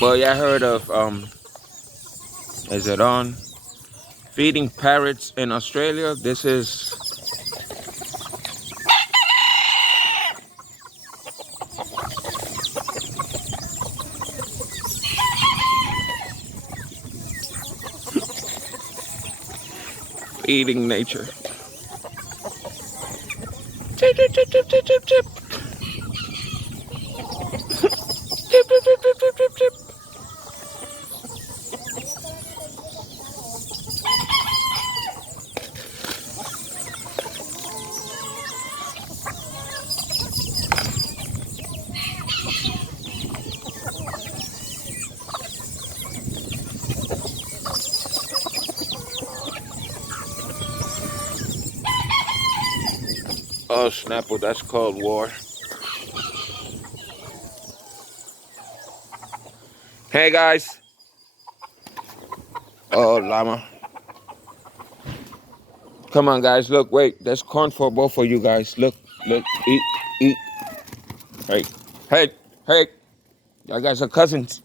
Well, yeah, I heard of is it on feeding parrots in Australia? This is feeding nature. Chip, chip, chip, chip, chip, chip, chip. Chip, chip, chip, chip, chip, chip, chip. Oh, Snapple, that's called war. Hey, guys. Oh, llama. Come on, guys. Look, wait. There's corn for both of you guys. Look, look. Eat, eat. Hey, hey, hey. Y'all guys are cousins.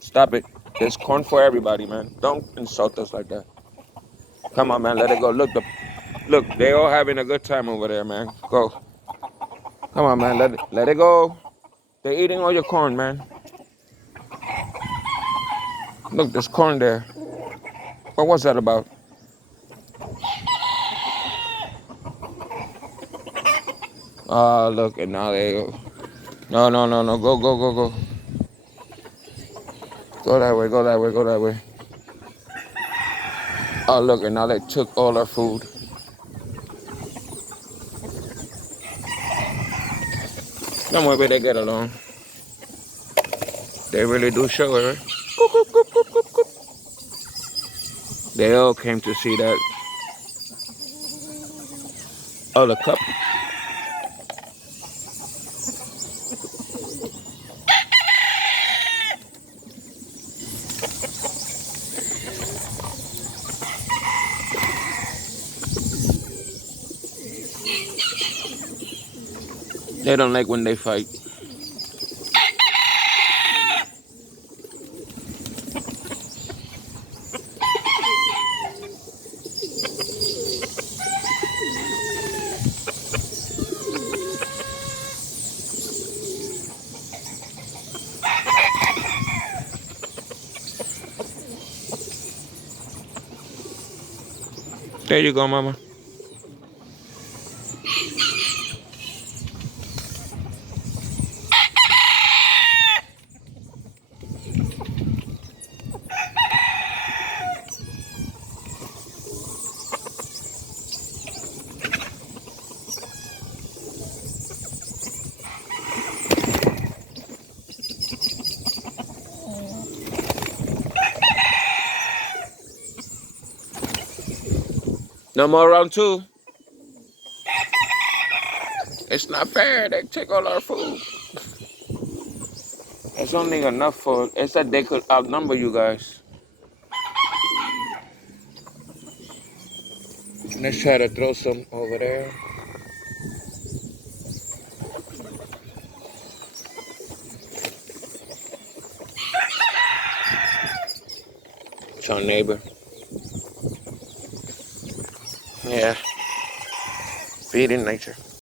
Stop it. There's corn for everybody, man. Don't insult us like that. Come on, man. Let it go. Look. They all having a good time over there, man. Go. Come on, man. Let it go. They're eating all your corn, man. Look, there's corn there. What was that about? Look, and now they go. No, no, no, no. Go, go, go, go. Go that way. Go that way. Go that way. Oh, look, and now they took all our food. Don't worry, they get along. They really do show it, right? Coop, coop, coop, coop, coop, coop. They all came to see that. Oh, the cup. They don't like when they fight. There you go, mama. No more round two. It's not fair. They take all our food. It's only enough for. It's that they could outnumber you guys. Let's try to throw some over there. It's our neighbor. Yeah. Feeding nature.